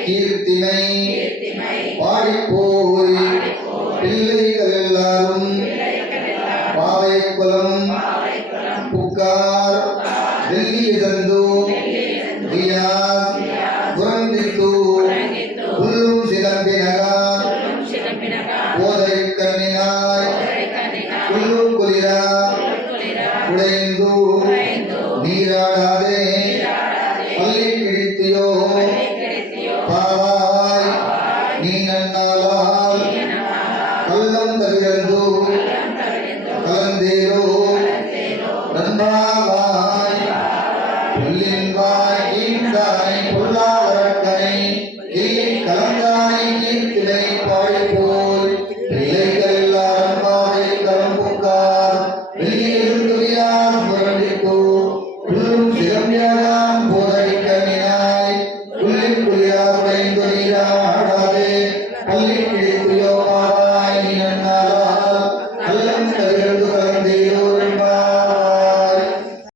கீர்த்தினை பாடிப்போய் பிள்ளைகள் எல்லாரும் பாவை குலம் புக்கார் டெல்லி தந்து புரந்தித்து உள்ளும் சிலம்பினகார் போதை கண்ணினாய் உள்ளும் குளிரா உடைந்து நீராடாதே பள்ளி கிழித்தியோ பாவாய் நீ நன்னாளால் கள்ளம் தவிர்ந்து கலந்தேரோ நன்பாவாய் புல்லின்வாய் ஈந்தாய் பொல்லாதரக்கனை கலந்தாய் கீர்த்தினை பாடிப்போய் பிள்ளைகள் எல்லாரும் பாவை கலம்புக்கார் வெளியிருந்து புரண்டிக்கோ உள்ளும் சிலம்பியலாம் போதை கண்ணினாய் உள்ளில் குளிரா உடைந்து நீராடாதே பள்ளி